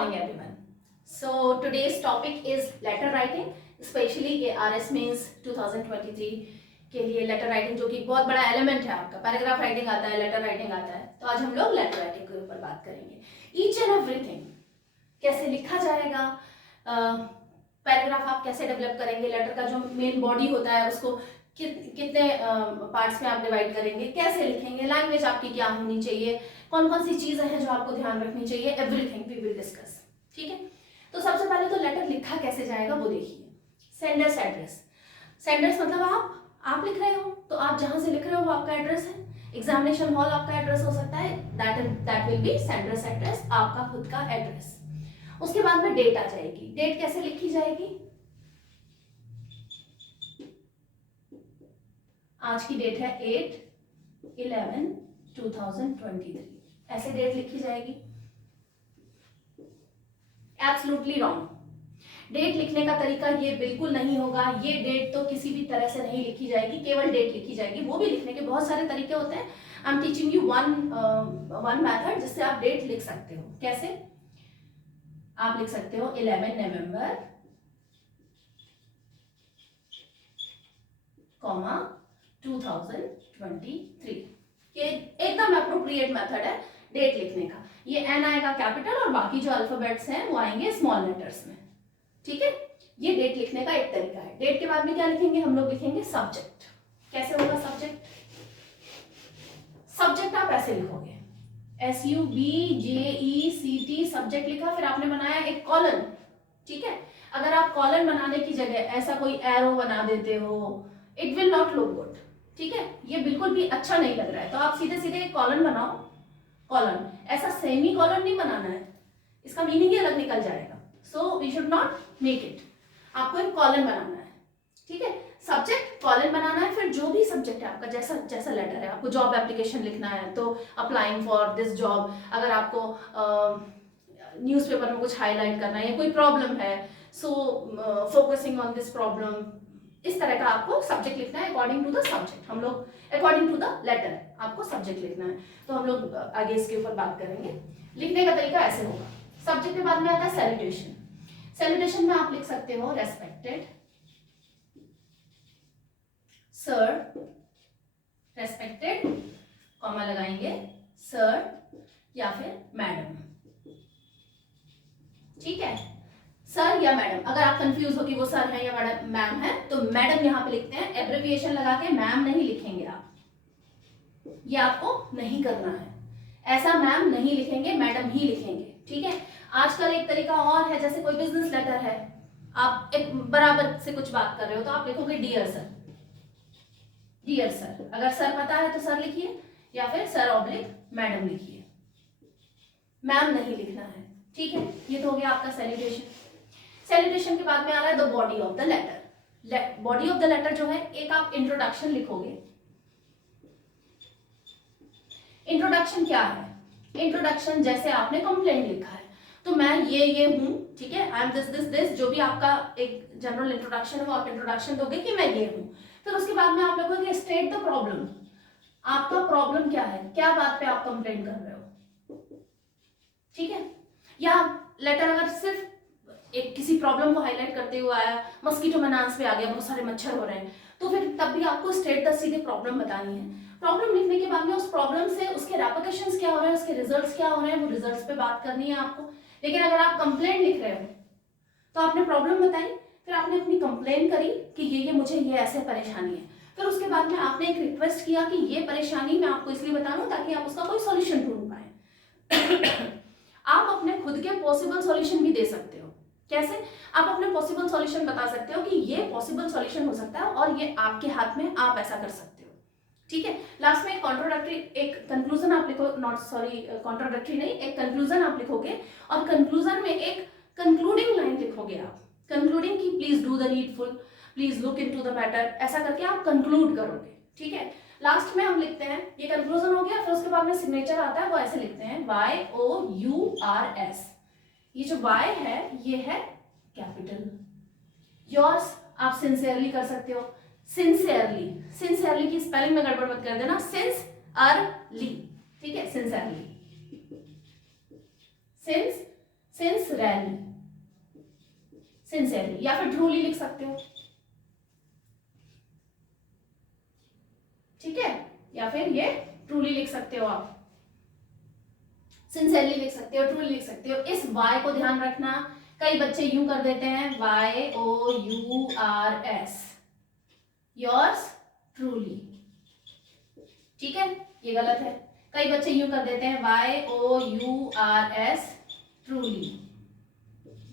morning everyone. So today's topic is letter writing, especially ये RS means 2023 के लिए letter writing, जो कि बहुत बड़ा एलिमेंट है आपका. पैराग्राफ राइटिंग आता है, लेटर राइटिंग आता है. तो आज हम लोग लेटर राइटिंग के ऊपर बात करेंगे. ईच एंड एवरीथिंग, कैसे लिखा जाएगा, पैराग्राफ आप कैसे डेवलप करेंगे, लेटर का जो मेन बॉडी होता है उसको कितने पार्ट्स में आप डिवाइड करेंगे, कैसे लिखेंगे, लैंग्वेज आपकी क्या होनी चाहिए, कौन कौन सी चीजें हैं जो आपको ध्यान रखनी चाहिए, एवरीथिंग वी विल डिस्कस. ठीक है. तो सबसे पहले तो लेटर लिखा कैसे जाएगा वो देखिए. Sender's address. सेंडर्स मतलब आप लिख रहे हो तो आप जहां से लिख रहे हो वो आपका एड्रेस है. एग्जामिनेशन हॉल आपका एड्रेस हो सकता है, that will be sender's address, आपका खुद का एड्रेस. उसके बाद में डेट आ जाएगी. डेट कैसे लिखी जाएगी? आज की डेट है 8/11/2023. ऐसे डेट लिखी जाएगी. Absolutely wrong. डेट लिखने का तरीका ये बिल्कुल नहीं होगा. ये डेट तो किसी भी तरह से नहीं लिखी जाएगी, केवल डेट लिखी जाएगी. वो भी लिखने के बहुत सारे तरीके होते हैं. I am teaching you one method जिससे आप डेट लिख सकते हो. कैसे? आप लिख सकते हो 11 नवंबर, 2023. ये एकदम अप्रोप्रिएट मेथड है डेट लिखने का. ये एन आएगा कैपिटल और बाकी जो अल्फाबेट्स हैं वो आएंगे स्मॉल लेटर्स में. ठीक है. ये डेट लिखने का एक तरीका है. डेट के बाद में क्या लिखेंगे? हम लोग लिखेंगे सब्जेक्ट. कैसे होगा सब्जेक्ट? सब्जेक्ट आप ऐसे लिखोगे, SUBJECT सब्जेक्ट लिखा, फिर आपने बनाया एक कॉलन. ठीक है. अगर आप कॉलन बनाने की जगह ऐसा कोई एरो बना देते हो, it will not look good. ठीक है. ये बिल्कुल भी अच्छा नहीं लग रहा है. तो आप सीधे सीधे एक कॉलन बनाओ. कॉलन, ऐसा सेमी कॉलन नहीं बनाना है, इसका मीनिंग ही अलग निकल जाएगा. So we should not make it. आपको एक कॉलन बनाना है. ठीक है. सब्जेक्ट कॉलन बनाना है. फिर जो भी सब्जेक्ट है आपका, जैसा जैसा लेटर है, आपको जॉब एप्लीकेशन लिखना है तो अप्लाइंग फॉर दिस जॉब. अगर आपको न्यूज़पेपर में कुछ हाईलाइट करना है, कोई प्रॉब्लम है, सो फोकसिंग ऑन दिस प्रॉब्लम, इस तरह का आपको सब्जेक्ट लिखना है अकॉर्डिंग टू द सब्जेक्ट. हम लोग अकॉर्डिंग टू द लेटर आपको सब्जेक्ट लिखना है. तो हम लोग आगे इसके ऊपर बात करेंगे. लिखने का तरीका ऐसे होगा. सब्जेक्ट के बाद में आता है सैल्यूटेशन. सैल्यूटेशन में आप लिख सकते हो रेस्पेक्टेड सर, रेस्पेक्टेड कॉमा लगाएंगे सर या फिर मैडम. ठीक है. सर या मैडम. अगर आप कंफ्यूज हो कि वो सर है या मैडम मैम है, तो मैडम यहां पे लिखते हैं. एब्रिविएशन लगा के मैम नहीं लिखेंगे आप. ये आपको नहीं करना है. ऐसा मैम नहीं लिखेंगे, मैडम ही लिखेंगे. ठीक है. आजकल एक तरीका और है, जैसे कोई बिजनेस लेटर है, आप एक बराबर से कुछ बात कर रहे हो तो आप लिखोगे डियर सर. Dear sir. अगर सर पता है तो सर लिखिए, या फिर सर ऑब्लिक मैडम लिखिए. मैम नहीं लिखना है. ठीक है. ये तो हो गया आपका सैल्यूटेशन. सैल्यूटेशन के बाद में आ रहा है the body of the letter. Body of the letter जो है, एक आप इंट्रोडक्शन लिखोगे. इंट्रोडक्शन क्या है? इंट्रोडक्शन जैसे आपने कंप्लेंट लिखा है तो मैं ये हूं. ठीक है. आई एम दिस, जो भी आपका एक जनरल इंट्रोडक्शन है वो आप इंट्रोडक्शन दोगे कि मैं ये हूं. फिर उसके बाद में आप लिखोगे स्टेट द प्रॉब्लम. आपका प्रॉब्लम क्या है, क्या बात पे आप कंप्लेंट कर रहे हो. ठीक है. या लेटर अगर सिर्फ एक किसी प्रॉब्लम को हाईलाइट करते हुए आया, मस्कीटो मेनास पे आ गया, बहुत सारे मच्छर हो रहे हैं, तो फिर तब भी आपको स्टेट द सीधे प्रॉब्लम बतानी है. प्रॉब्लम लिखने के बाद में उस प्रॉब्लम से उसके रेपरकशंस क्या हो रहे हैं, उसके रिजल्ट्स क्या हो रहे हैं, वो रिजल्ट्स पे बात करनी है आपको. लेकिन अगर आप कंप्लेंट लिख रहे हो तो आपने प्रॉब्लम बताई, फिर आपने अपनी कंप्लेन करी कि ये मुझे ये ऐसे परेशानी है. फिर उसके बाद में आपने एक रिक्वेस्ट किया कि ये परेशानी मैं आपको इसलिए बता रहा हूं ताकि आप उसका कोई सॉल्यूशन ढूंढ पाए. आप अपने खुद के पॉसिबल सॉल्यूशन भी दे सकते हो. कैसे? आप अपने पॉसिबल सॉल्यूशन बता सकते हो कि ये पॉसिबल सॉल्यूशन हो सकता है और ये आपके हाथ में, आप ऐसा कर सकते हो. ठीक है. लास्ट में एक कॉन्ट्रोडक्टरी, एक कंक्लूजन आप लिखो. नॉट सॉरी, कॉन्ट्रोडक्टरी नहीं, एक कंक्लूजन आप लिखोगे और कंक्लूजन में एक कंक्लूडिंग लाइन लिखोगे आप. कंक्लूडिंग की please do the needful, please look into the matter, ऐसा करके आप कंक्लूड करोगे. ठीक है. लास्ट में हम लिखते हैं, ये कंक्लूजन हो गया. फिर उसके बाद में सिग्नेचर आता है, वो ऐसे लिखते हैं YOURS. ये जो Y है ये है कैपिटल. योर्स आप सिंसियरली कर सकते हो. सिंसियरली, सिंसियरली की स्पेलिंग में गड़बड़ मत कर देना. सिंसअरली. ठीक है. सिंसियरली. सिंस सिंसियरली, सिंसियरली, या फिर ट्रूली लिख सकते हो, ठीक है, या फिर ये ट्रूली लिख सकते हो, आप सिंसियरली लिख सकते हो, ट्रूली लिख सकते हो। इस वाई को ध्यान रखना, कई बच्चे यूं कर देते हैं YOURS, योर्स ट्रूली, ठीक है, ये गलत है। कई बच्चे यूं कर देते हैं YOURS ट्रूली,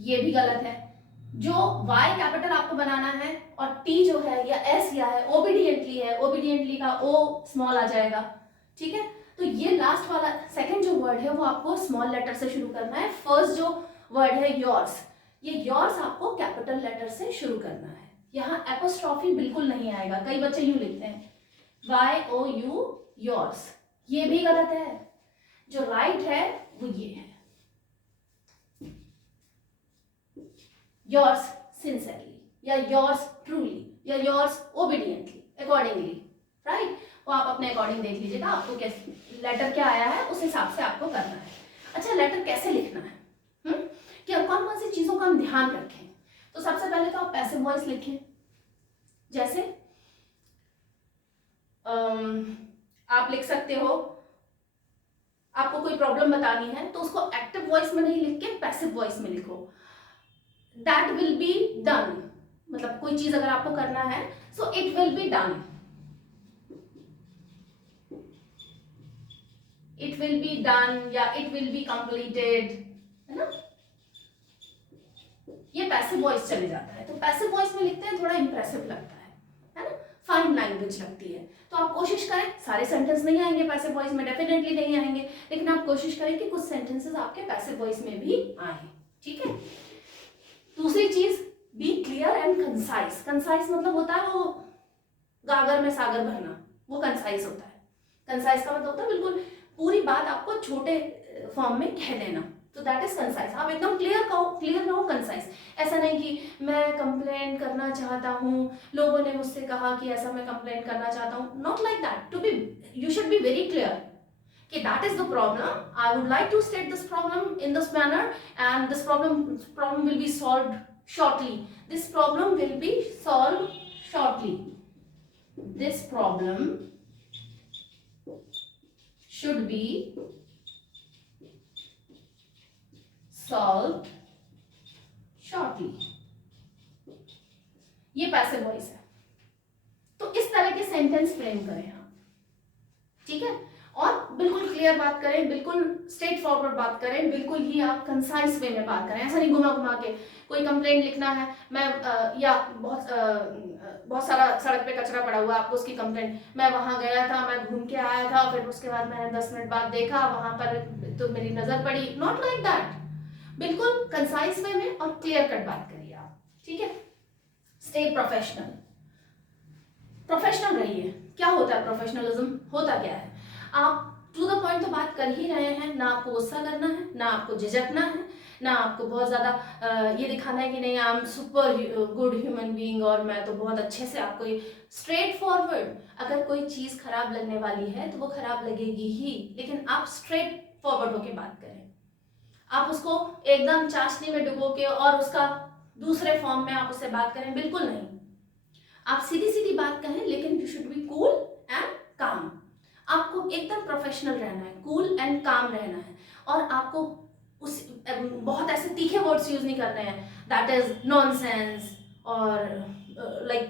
ये भी गलत है। जो Y कैपिटल आपको बनाना है और T जो है या S या है ओबीडियंटली है, ओबीडियंटली का O स्मॉल आ जाएगा, ठीक है। तो ये लास्ट वाला सेकंड जो वर्ड है वो आपको स्मॉल लेटर से शुरू करना है। फर्स्ट जो वर्ड है योर्स, ये योर्स आपको कैपिटल लेटर से शुरू करना है। यहाँ एपोस्ट्रॉफी बिल्कुल नहीं आएगा, कई बच्चे यूं लिखते हैं YOU योर्स, ये भी गलत है। जो राइट है वो ये है, योर्स सिंसियरली या योर्स ट्रूली या योर्स ओबीडियंटली अकॉर्डिंगली, राइट। वो आप अपने अकॉर्डिंग देख लीजिएगा, आपको कैसे लेटर क्या आया है उस हिसाब से आपको करना है। अच्छा, लेटर कैसे लिखना है, कि कौन कौन सी चीजों का हम ध्यान रखें। तो सबसे पहले तो आप पैसिव वॉइस लिखें, जैसे आप लिख सकते हो, आपको कोई प्रॉब्लम बतानी है तो उसको एक्टिव वॉइस में नहीं लिख के पैसिव वॉइस में लिखो। दैट विल बी डन, मतलब कोई चीज अगर आपको करना है so it will be done, it will be done या इट विल बी कंप्लीटेड, है ना। ये पैसिव वॉइस चले जाता है, तो पैसिव वॉइस में लिखते हैं थोड़ा इंप्रेसिव लगता है ना, फाइन लैंग्वेज लगती है। तो आप कोशिश करें, सारे सेंटेंस नहीं आएंगे पैसिव वॉइस में, डेफिनेटली नहीं आएंगे, लेकिन आप कोशिश करें कि कुछ सेंटेंसेस आपके पैसिव वॉइस में भी आए, ठीक है। दूसरी चीज, be clear and concise. Concise मतलब होता है वो गागर में सागर भरना, वो कंसाइज होता है। कंसाइज का मतलब होता है बिल्कुल पूरी बात आपको छोटे फॉर्म में कह देना, तो दैट इज कंसाइज। आप एकदम क्लियर कहो, क्लियर रहो, कंसाइज। ऐसा नहीं कि मैं कंप्लेंट करना चाहता हूँ, लोगों ने मुझसे कहा कि ऐसा मैं कंप्लेंट करना चाहता हूँ, not like that. To be, you should be very clear कि that is the problem, I would like to state this problem in this manner and this problem will be solved shortly, this problem will be solved shortly, this problem should be solved shortly, ये passive voice है। तो इस तरह के sentence frame करें आप, ठीक है, और बिल्कुल क्लियर बात करें, बिल्कुल स्ट्रेट फॉरवर्ड बात करें, बिल्कुल ही आप कंसाइज वे में बात करें। ऐसा नहीं घुमा घुमा के, कोई कंप्लेंट लिखना है, मैं या बहुत सारा सड़क पे कचरा पड़ा हुआ, आपको उसकी कंप्लेंट, मैं वहां गया था, मैं घूम के आया था, फिर उसके बाद मैंने 10 मिनट बाद देखा वहां पर तो मेरी नजर पड़ी, नॉट लाइक दैट। बिल्कुल कंसाइज वे में और क्लियर कट बात करिए आप, ठीक है। स्टे प्रोफेशनल, प्रोफेशनल रहिए। क्या होता है प्रोफेशनलिज्म, होता क्या है, आप टू द पॉइंट तो बात कर ही रहे हैं, ना आपको गुस्सा करना है, ना आपको झिझकना है, ना आपको बहुत ज़्यादा ये दिखाना है कि नहीं I am super good human being और मैं तो बहुत अच्छे से, आपको स्ट्रेट फॉरवर्ड। अगर कोई चीज़ खराब लगने वाली है तो वो खराब लगेगी ही, लेकिन आप स्ट्रेट फॉरवर्ड होके बात करें। आप उसको एकदम चाशनी में डुबो के और उसका दूसरे फॉर्म में आप उससे बात करें, बिल्कुल नहीं। आप सीधी सीधी बात कहें, लेकिन you should be cool and काम। आपको एकदम प्रोफेशनल रहना है, कूल एंड काम रहना है, और आपको उस बहुत ऐसे तीखे वर्ड्स यूज नहीं करने हैं, दैट इज नॉनसेंस और लाइक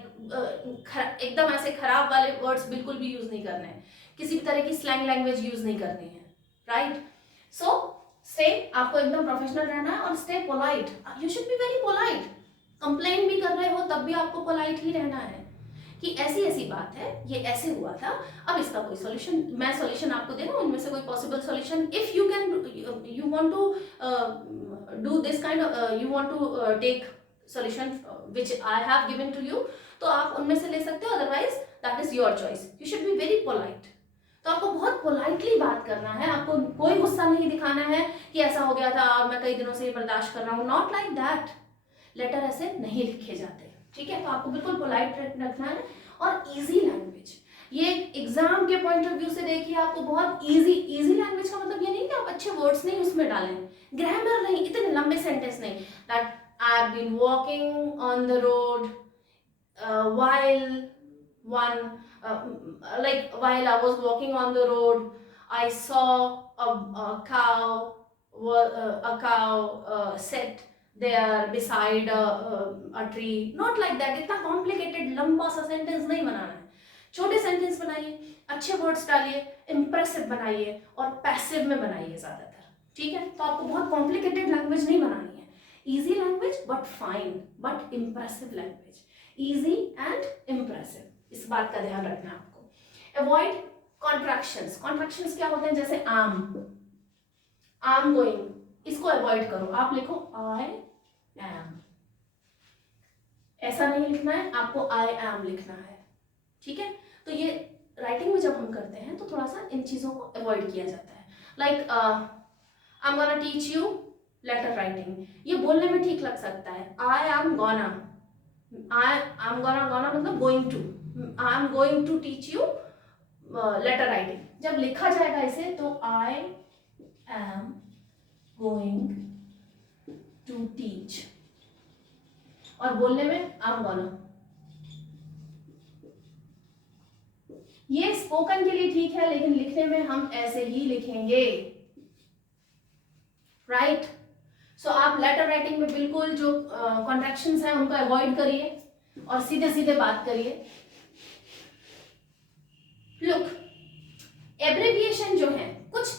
एकदम ऐसे खराब वाले वर्ड्स बिल्कुल भी यूज नहीं करने हैं, किसी भी तरह की स्लैंग लैंग्वेज यूज नहीं करनी है, राइट। सो स्टे, आपको एकदम प्रोफेशनल रहना है और stay polite, you should be very polite. Complaint भी कर रहे हो तब भी आपको पोलाइट ही रहना है कि ऐसी ऐसी बात है, ये ऐसे हुआ था, अब इसका कोई सॉल्यूशन, मैं सॉल्यूशन आपको दे रहा हूँ, इनमें से कोई possible solution, if you can, you want to do this kind, you want to take solution which I have given to you, तो आप उनमें से ले सकते हो, otherwise that is your choice. You should be very polite. तो आपको बहुत पोलाइटली बात करना है, आपको कोई गुस्सा नहीं दिखाना है कि ऐसा हो गया था और मैं कई दिनों से ये बर्दाश्त कर रहा हूँ, नॉट लाइक दैट। लेटर ऐसे नहीं लिखे जाते, ठीक है। तो आपको बिल्कुल पोलाइट रखना है और इजी लैंग्वेज। ये एग्जाम के पॉइंट ऑफ व्यू से देखिए, आपको बहुत इजी लैंग्वेज का मतलब ये नहीं कि आप अच्छे वर्ड्स नहीं उसमें डालें, ग्रामर नहीं, इतने लंबे सेंटेंस नहीं, that I have been walking on the road while one while I was walking on the road, I saw a cow sit there beside a tree. Not like that. इतना complicated लंबा सा sentence नहीं बनाना है, छोटे sentence बनाइए, अच्छे words डालिए, impressive बनाइए और पैसिव में बनाइए ज्यादातर, ठीक है। तो आपको बहुत कॉम्प्लिकेटेड लैंग्वेज नहीं बनानी है, easy language but fine, but impressive language, easy and impressive, इस बात का ध्यान रखना है आपको। Avoid contractions. कॉन्ट्रैक्शंस क्या होते हैं, जैसे आम गोइंग, इसको अवॉइड करो, आप लिखो आई एम, ऐसा नहीं लिखना है, आपको आई एम लिखना है, ठीक है। तो ये राइटिंग में जब हम करते हैं तो थोड़ा सा इन चीजों को अवॉइड किया जाता है। Like I am gonna teach you letter writing, ये बोलने में ठीक लग सकता है, आई एम गोना, गोना मतलब going to, I am going to teach you letter writing. जब लिखा जाएगा इसे तो I am going to teach, और बोलने में आई एम गोना। ये स्पोकन के लिए ठीक है, लेकिन लिखने में हम ऐसे ही लिखेंगे, राइट। सो आप लेटर राइटिंग में बिल्कुल जो कॉन्ट्रैक्शंस हैं उनको अवॉइड करिए और सीधे सीधे बात करिए। लुक, एब्रेविएशन जो है, कुछ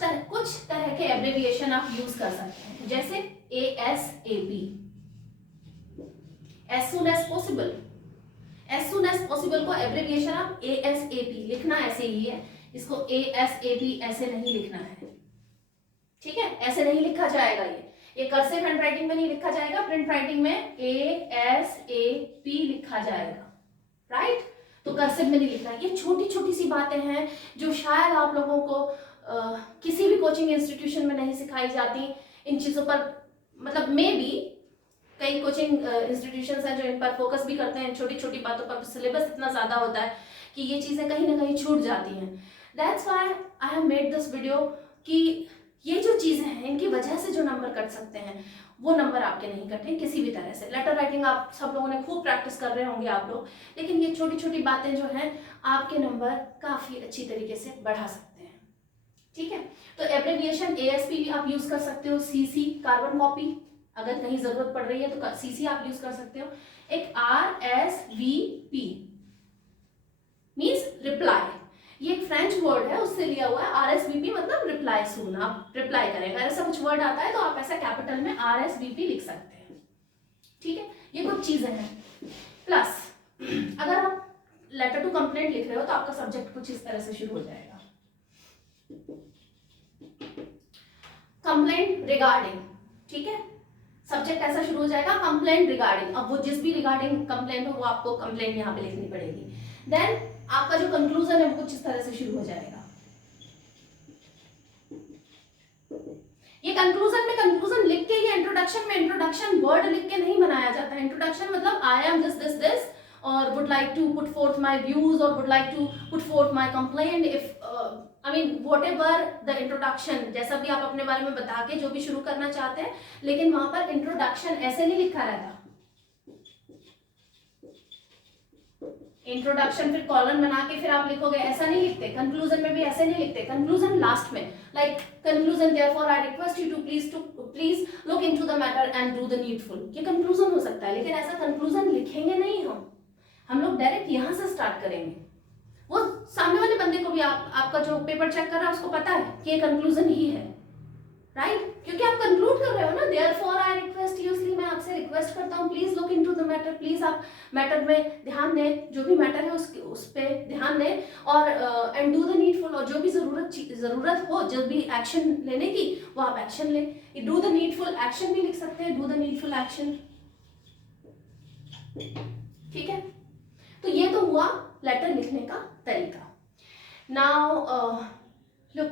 तरह के एब्रेविएशन आप यूज कर सकते हैं, जैसे ASAP, as soon as possible. As soon as possible को एब्रेविएशन आप ASAP, लिखना ऐसे ही है, इसको ASAP ऐसे नहीं लिखना है, ठीक है, ऐसे नहीं लिखा जाएगा। ये कर्सिव हैंड राइटिंग में नहीं लिखा जाएगा, प्रिंट राइटिंग में ASAP लिखा जाएगा, राइट। तो कर्सिव में नहीं लिखना। ये छोटी छोटी सी बातें हैं जो शायद आप लोगों को किसी भी कोचिंग इंस्टीट्यूशन में नहीं सिखाई जाती। इन चीजों पर मतलब मे बी कई कोचिंग इंस्टीट्यूशंस हैं जो इन पर फोकस भी करते हैं, छोटी छोटी बातों पर सिलेबस इतना ज्यादा होता है कि ये चीजें कहीं ना कहीं छूट जाती हैं। That's why I have made this video कि ये जो चीजें हैं इनकी वजह से जो नंबर कट सकते हैं वो नंबर आपके नहीं कटे किसी भी तरह से। लेटर राइटिंग आप सब लोगों ने खूब प्रैक्टिस कर रहे होंगे आप लोग, लेकिन ये छोटी छोटी बातें जो हैं आपके नंबर काफी अच्छी तरीके से बढ़ा सकते हैं, ठीक है। तो एब्रेविएशन ASP भी आप यूज कर सकते हो, CC कार्बन कॉपी अगर कहीं जरूरत पड़ रही है तो CC आप यूज कर सकते हो। एक RSVP मीन्स रिप्लाई, ये एक फ्रेंच वर्ड है, उससे लिया हुआ है। RSVP मतलब रिप्लाई सून, आप रिप्लाई करेंगे। ऐसा कुछ वर्ड आता है तो आप ऐसा कैपिटल में RSVP लिख सकते हैं, ठीक है। ये कुछ चीजें हैं। प्लस अगर आप लेटर टू कंप्लेंट लिख रहे हो तो आपका सब्जेक्ट कुछ इस तरह से शुरू हो जाएगा, कंप्लेंट रिगार्डिंग, ठीक है। सब्जेक्ट ऐसा शुरू हो जाएगा, कंप्लेंट रिगार्डिंग। अब वो जिस भी रिगार्डिंग कंप्लेंट हो वो आपको कंप्लेंट यहाँ पे लिखनी पड़ेगी। देन आपका जो कंक्लूजन है वो कुछ इस तरह से शुरू हो जाएगा। ये कंक्लूजन लिख के, ये इंट्रोडक्शन में इंट्रोडक्शन वर्ड लिख के नहीं बनाया जाता है। इंट्रोडक्शन मतलब आई एम दिस और would like to put forth my views और would like to put forth my complaint if I mean whatever the introduction, जैसा भी आप अपने बारे में बता के जो भी शुरू करना चाहते हैं, लेकिन वहां पर इंट्रोडक्शन ऐसे नहीं लिखा रहता। इंट्रोडक्शन फिर कॉलन बना के फिर आप लिखोगे, ऐसा नहीं लिखते। कंक्लूजन में भी ऐसे नहीं लिखते, कंक्लूजन लास्ट में, like conclusion therefore I request you to please look into the matter and do the needful. ये कंक्लूजन हो सकता है, लेकिन ऐसा कंक्लूजन लिखेंगे नहीं हम लोग डायरेक्ट यहां से स्टार्ट करेंगे। वो सामने वाले बंदे को भी आपका जो पेपर चेक कर रहा है उसको पता है कि ये कंक्लूजन ही है, राइट, क्योंकि आप कंक्लूड कर रहे हो ना। देयरफॉर आई रिक्वेस्ट यू, इसलिए मैं आपसे रिक्वेस्ट करता हूँ please look into the matter, please आप मैटर में ध्यान दें, जो भी मैटर है उस पे ध्यान दें और एंड डू द नीडफुल, और जो भी जरूरत हो, जो भी एक्शन लेने की वो आप एक्शन लें। डू द नीडफुल एक्शन भी लिख सकते हैं, डू द नीडफुल एक्शन, ठीक है। तो ये तो हुआ लेटर लिखने का तरीका। नाउ लुक,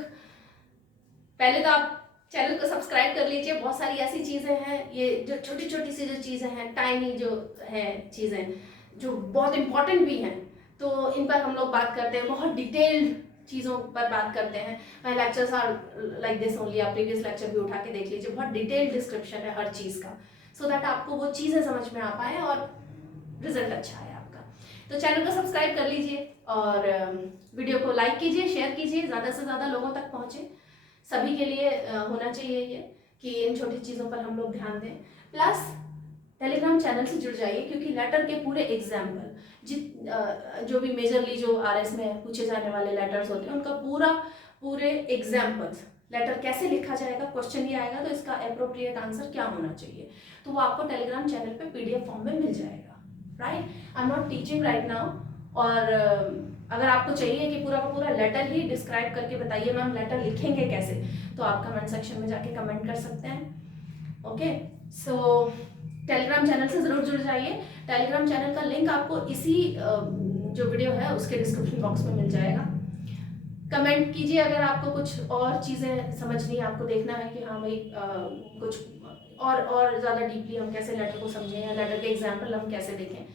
पहले तो आप चैनल को सब्सक्राइब कर लीजिए। बहुत सारी ऐसी चीजें हैं, ये जो छोटी छोटी सी जो चीजें हैं, टाइनी जो है चीजें जो बहुत इंपॉर्टेंट भी हैं, तो इन पर हम लोग बात करते हैं बहुत डिटेल्ड चीज़ों पर बात करते हैं। My lectures are like this only, आप प्रीवियस लेक्चर भी उठा के देख लीजिए, बहुत डिटेल्ड डिस्क्रिप्शन है हर चीज़ का, सो दैट आपको वो चीज़ें समझ में आ पाए और रिजल्ट अच्छा है आपका। तो चैनल को सब्सक्राइब कर लीजिए और वीडियो को लाइक कीजिए, शेयर कीजिए, ज़्यादा से ज़्यादा लोगों तक पहुँचे। सभी के लिए होना चाहिए ये कि इन छोटी चीज़ों पर हम लोग ध्यान दें। प्लस टेलीग्राम चैनल से जुड़ जाइए, क्योंकि लेटर के पूरे एग्जाम्पल जो भी मेजरली जो आरएस में पूछे जाने वाले लेटर्स होते हैं उनका पूरे एग्जाम्पल्स, लेटर कैसे लिखा जाएगा, क्वेश्चन ये आएगा तो इसका अप्रोप्रिएट आंसर क्या होना चाहिए, तो वो आपको टेलीग्राम चैनल पे पीडीएफ फॉर्म में मिल जाएगा, right. I am not teaching right now. और अगर आपको चाहिए कि पूरा का पूरा लेटर ही डिस्क्राइब करके बताइए मैम लेटर लिखेंगे कैसे, तो आप कमेंट सेक्शन में जाके कमेंट कर सकते हैं। ओके, सो टेलीग्राम चैनल से ज़रूर जुड़ जाइए। टेलीग्राम चैनल का लिंक आपको इसी जो वीडियो है उसके डिस्क्रिप्शन बॉक्स में मिल जाएगा। कमेंट कीजिए अगर आपको कुछ और चीज़ें समझनी है, आपको देखना है कि हाँ भाई कुछ और ज़्यादा डीपली हम कैसे लेटर को समझें या लेटर के एग्जाम्पल हम कैसे देखें,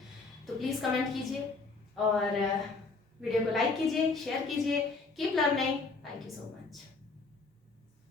तो प्लीज़ कमेंट कीजिए और वीडियो को लाइक कीजिए, शेयर कीजिए। Keep learning. Thank you so much.